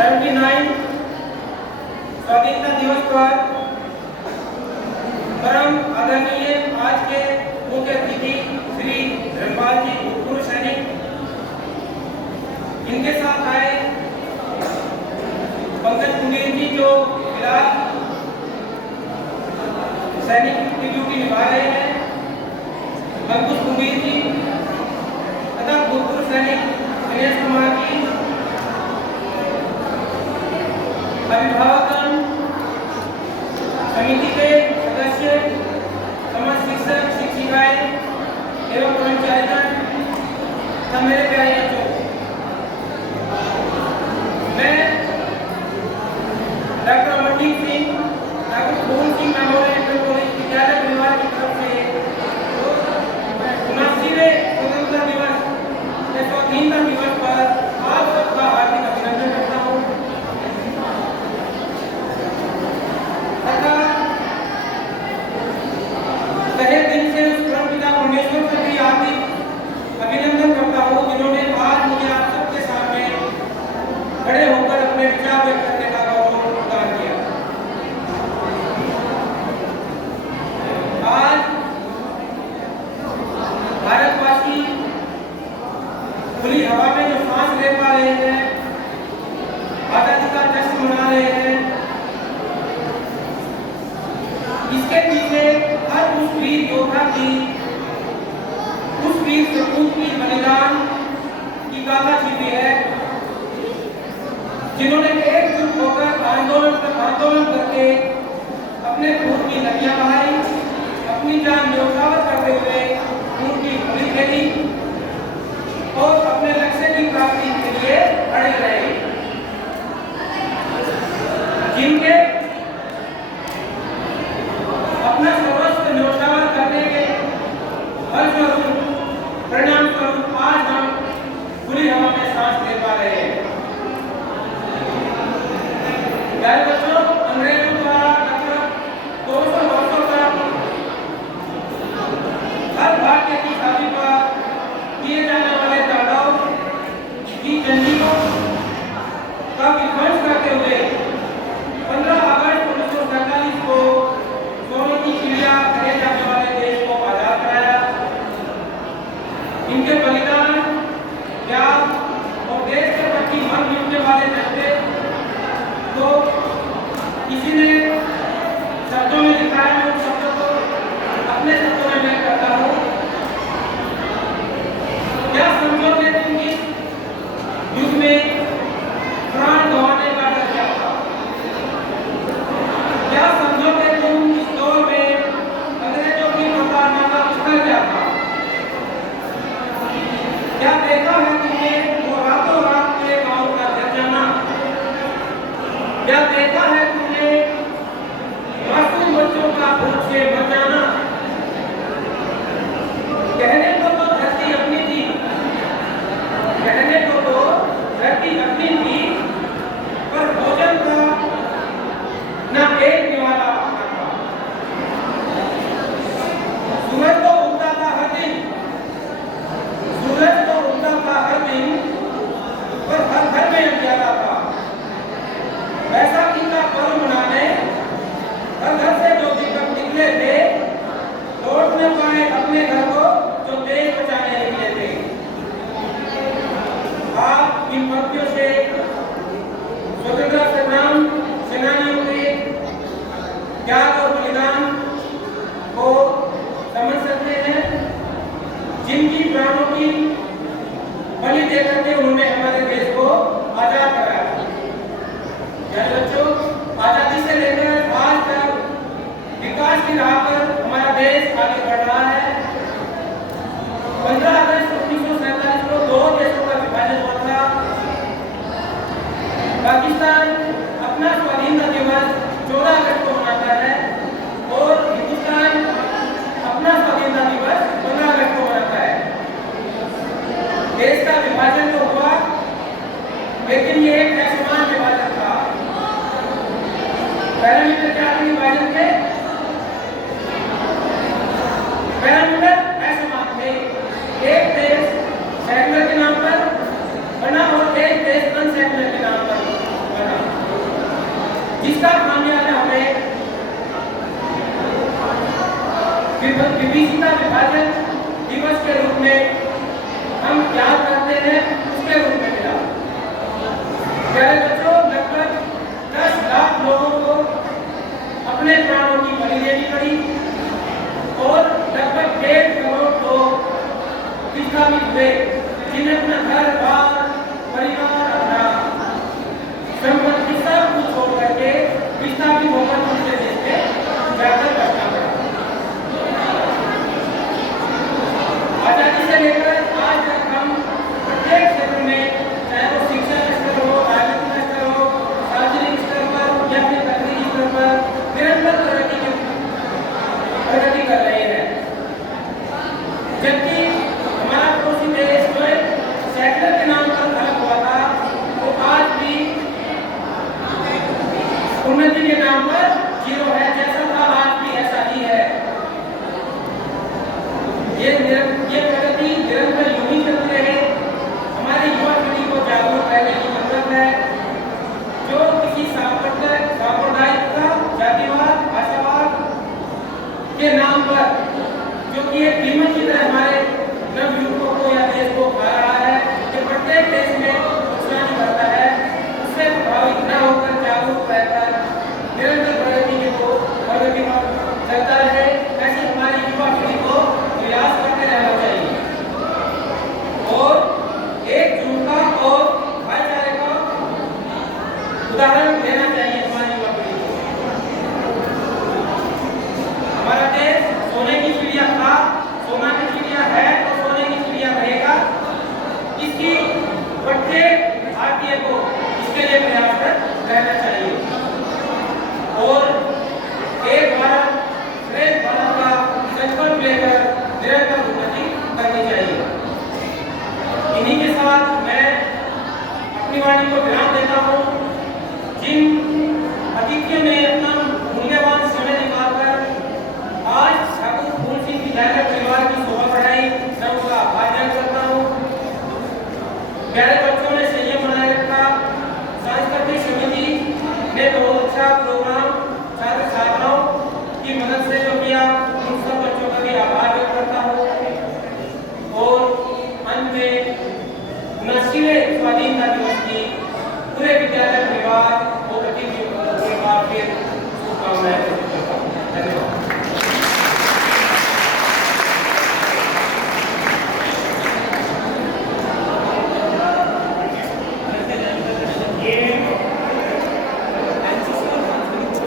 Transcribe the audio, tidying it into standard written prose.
79 स्वाधीनता दिवस पर परम आदरणीय आज के मुख्य अतिथि श्री धर्मपाल जी, भूतपूर्व सैनिक, इनके साथ आए पंकज कुंडीर जी जो फिलहाल सैनिक की ड्यूटी निभा रहे हैं, अंकुश कुंडीर जी तथा भूतपूर्व सैनिक दिनेश कुमार जी, अभिभावकगण, समिति के सदस्य, समस्त शिक्षक शिक्षिकाएं एवं कर्मचारीगण तथा मेरे प्यारे बच्चों, मैं डॉक्टर अमरजीत सिंह, डॉक्टर पूर्ण सिंह मेमोरियल इंटर कॉलेज विद्यालय परिवार की तरफ से 79वें स्वतंत्रता दिवस या स्वाधीनता दिवस पर आप सबका हार्दिक अभिनंदन करता हूँ तथा तहे दिल से उस परमपिता परमेश्वर से भी हार्दिक अभिनंदन करता हूँ जिन्होंने आज मुझे आप सबके सामने खड़े होकर अपने विचार व्यक्त करने का गौरव प्रदान किया। आज भारतवासी खुली हवा में जो सांस ले पा रहे हैं, आजादी का जश्न मना रहे हैं, इसके पीछे हर उस वीर योद्धा की, उस वीर सपूत की बलिदान की गाथा छिपी है जिन्होंने एकजुट होकर आंदोलन करके अपने खून की नदियां बहाई, अपनी जान न्यौछावर करते हुए खून की होली खेली और अपने लक्ष्य की प्राप्ति के लिए अड़े रहे, जिनके अपना सर्वस्व न्यौछावर करने के फलस्वरूप परिणाम स्वरूप आज हम खुली हवा में सांस ले पा रहे हैं। प्यारे बच्चों, अंग्रेजों द्वारा लगभग 200 वर्षों तक हर भारतीय की छाती पर किए जाने वाले दादाओं की जंजीरों का विध्वंस करते हुए 15 अगस्त 1947 को सोने की चिड़िया कहे जाने वाले देश को आजाद कराया। इनके बलिदान, त्याग और देश के प्रति मन मिटने वाले जज्बे को किसी ने शब्दों में लिखा है, मैं उन शब्दों को अपने शब्दों में व्यक्त करता हूँ। क्या समझोगे तुम इस युग में प्राण गंवाने का डर क्या था? क्या समझोगे तुम इस दौर में अंग्रेजों की प्रताड़ना का स्तर क्या था? क्या देखा है तुमने वो रातों रात में गाँव का घर जाना? क्या देखा है तुमने मासूम बच्चों का भूख से मर जाना? कहने को तो धरती अपनी थी, कहने को तो धरती अपनी थी, पर भोजन का ना एक निवाला अपना था। सूरज तो उगता था हर दिन, सूरज तो उगता था हर दिन, पर हर घर में अंधियारा था। बैसाखी का पर्व मनाने हर घर से जो दीपक निकले थे, लौट न पाए अपने घर को जो देश बचाने निकले थे। आप इन पंक्तियों से स्वतंत्रता संग्राम सेनानियों के त्याग और बलिदान को समझ सकते हैं, जिनकी प्राणों की बलि देकर के उन्होंने हमारे देश को आजाद कराया। यानी बच्चों, आजादी से लेकर आज तक विकास की राह पर हमारा देश आगे बढ़ रहा है। 15 अगस्त 1947 को दो देशों का विभाजन हुआ था। पाकिस्तान अपना स्वाधीनता दिवस 14 अगस्त को मनाता है और हिंदुस्तान अपना स्वाधीनता दिवस 15 अगस्त को मनाता है। देश का विभाजन तो हुआ, लेकिन ये एक असमान विभाजन था। पैरामीटर क्या थे विभाजन के? पैरामीटर असमान थे। एक देश सेकुलर के नाम पर बना और एक देश अनसेकुलर के नाम पर जिसका विभाजन दिवस के रूप में हम याद करते हैं उसके रूप में मिला। प्यारे बच्चों, लगभग 10 लाख लोगों को अपने प्राणों की बलि देनी पड़ी और लगभग 1.5 करोड़ लोग विस्थापित हुए, जिन्हें अपना घर बार परिवार अपना संपत्ति सब कुछ छोड़ करके विस्थापित होकर दूसरे देश में जाकर बसना पड़ा। आजादी से लेकर आज तक हम प्रत्येक क्षेत्र में, चाहे वो शिक्षा का स्तर हो, राजनीति का स्तर हो, सार्वजनिक स्तर पर या फिर तकनीकी स्तर पर निरंतर प्रगति कर रहे हैं। जबकि हमारा पड़ोसी देश में सेक्युलर के नाम पर अलग हुआ था, वो आज भी उन्नति के नाम पर जीरो है। जैसा था आज भी ऐसा ही है। ये प्रगति निरंतर यूं ही चलती रहे। हमारी युवा पीढ़ी को जागरूक रहने की जरूरत है। जो किसी सांप्रदायिकता, जातिवाद, भाषावाद के नाम पर जो कि एक बीमन की तरह हमारे नवयुवकों को या देश को खा रहा है, कि प्रत्येक देश में नुकसान करता है, उससे प्रभावित न होकर जागरूक रहकर निरंतर प्रगति पर चलता रहे, ऐसी हमारी युवा पीढ़ी को प्रयास करते रहना चाहिए और एकजुटता और भाईचारे का उदाहरण देना चाहिए हमारी युवा पीढ़ी को। हमारा देश सोने की चिड़िया था, सोना की चिड़िया है तो सोने की चिड़िया रहेगा। इसकी प्रत्येक भारतीय को इसके लिए प्रयासरत रहना चाहिए और एक भारत श्रेष्ठ भारत का संकल्प लेकर निरंतर उन्नति करनी चाहिए। इन्हीं के साथ मैं अपनी वाणी को विराम देता हूँ। जिन अतिथियों ने अपना मूल्यवान समय निकालकर आज ठाकुर फूल सिंह विद्यालय परिवार की शोभा बढ़ाई, मैं उनका आभार व्यक्त करता हूँ। प्यारे बच्चों ने संयम बनाए रखा। सांस्कृतिक समिति ने बहुत अच्छा प्रोग्राम छात्र छात्राओं की मदद से जो किया, उन सब बच्चों का भी आभार व्यक्त करता हूँ। और अंत में 79वें स्वाधीनता दिवस की पूरे विद्यालय परिवार और अतिथियों को फिर शुभकामनाएं।